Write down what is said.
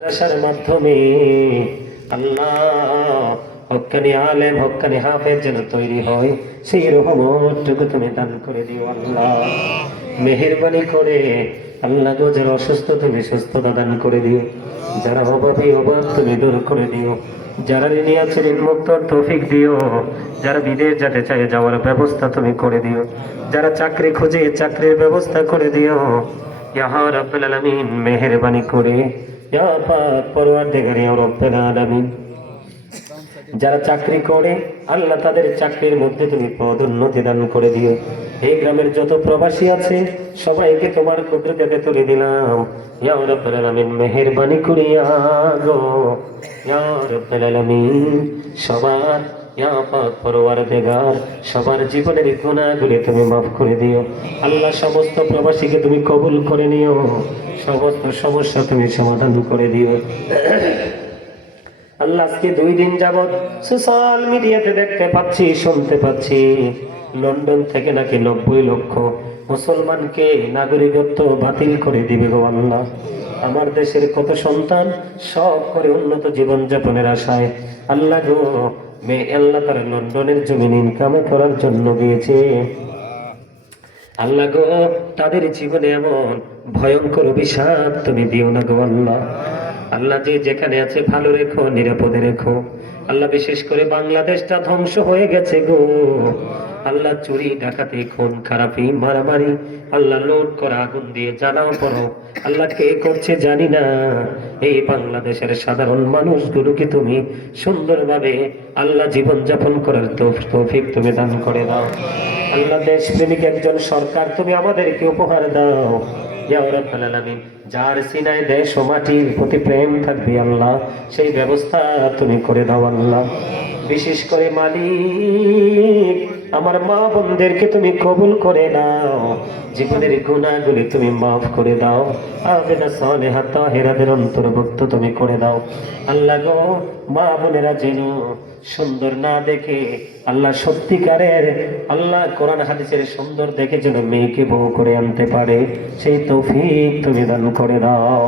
মাদ্রাসার মাধ্যমে আল্লাহ হক্কানি আলেম হক্কানি হাফেজ যেন তৈরি হয়, সেই রহমতটুকু তুমি দান করে দিও আল্লাহ। মেহেরবানি করে আল্লাহ গো, যারা অসুস্থ তুমি সুস্থতা দান করে দিও, যারা অভাবী অভাব তুমি দূর করে দিও, যারা ঋণী আছে ঋণ মুক্ত তৌফিক দিও, যারা বিদেশ যেতে চায় যাওয়ার ব্যবস্থা তুমি করে দিও, যারা চাকরি খুঁজে চাকরির ব্যবস্থা করে দিও ইয়া রাব্বুল আলামিন। মেহেরবানি করে ইয়া পাক পরওয়ারদিগার ইয়া রাব্বুল আলামিন, যারা চাকরি করে আল্লাহ তাদের চাকরির মধ্যে তুমি পদোন্নতি দান করে দিও। এই গ্রামের যত প্রবাসী আছে সবাইকে তোমার কুদরতে তুলে দিলাম ইয়া রাব্বুল আলামিন। মেহেরবানি করিয়া গো ইয়া রাব্বুল আলামিন, সবার ইয়া পাক পরওয়ারদিগার সবার জীবনের গুনাহগুলি তুমি মাফ করে দিও আল্লাহ। সমস্ত প্রবাসীকে তুমি কবুল করে নিও, সমস্ত সমস্যা তুমি সমাধান করে দিও আল্লাহ। আজকে 2 দিন যাবত সোশ্যাল মিডিয়াতে দেখতে পাচ্ছি, শুনতে পাচ্ছি, লন্ডন থেকে নাকি 90 লক্ষ মুসলমানকে নাগরিকত্ব বাতিল করে দিবে গো আল্লাহ। আমার দেশের কত সন্তান সব করে উন্নত জীবন যাপনের আশায় আল্লাহ গো আল্লাহ তারা লন্ডনের জমিন ইনকাম করার জন্য গিয়েছে আল্লাহ গো, তাদের জীবনে এমন ভয়ঙ্কর অভিশাপ তুমি দিও না গো আল্লাহ। আল্লাহ যে যেখানে আছে ভালো রেখো, নিরাপদে রেখো আল্লাহ। বিশেষ করে বাংলাদেশটা ধ্বংস হয়ে গেছে গো আল্লাহ। চুরি ডাকাতি খুন খারাপি মারামারি আল্লাহ, লোড করা আগুন দিয়ে জ্বালাও পড়ো আল্লাহ, কে করছে জানি না। এই বাংলাদেশের সাধারণ মানুষগুলোকে তুমি সুন্দরভাবে আল্লাহ জীবন যাপন করার তৌফিক তুমি দান করে দাও আল্লাহ। দেশপ্রেমিক একজন সরকার তুমি আমাদেরকে উপহার দাও ইয়া রাব্বুল আলামিন। যার সিনায় দেশ ও মাটির প্রতি প্রেম থাকবে আল্লাহ, সেই ব্যবস্থা তুমি করে দাও আল্লাহ। বিশেষ করে মালিক আমার মা বোনদেরকে তুমি কবুল করে নাও, জীবনের গুনাহগুলি তুমি মাফ করে দাও, আবেদা সালেহা তাহেরাদের অন্তর্ভুক্ত তুমি করে দাও আল্লাহ গো। মা বোনেরা যেন সুন্দর না দেখে আল্লাহ সত্যিকারের আল্লাহ কোরআন হাদিসের সুন্দর দেখে যেন মেয়েকে বউ করে আনতে পারে, সেই তৌফিক তুমি দান করে দাও।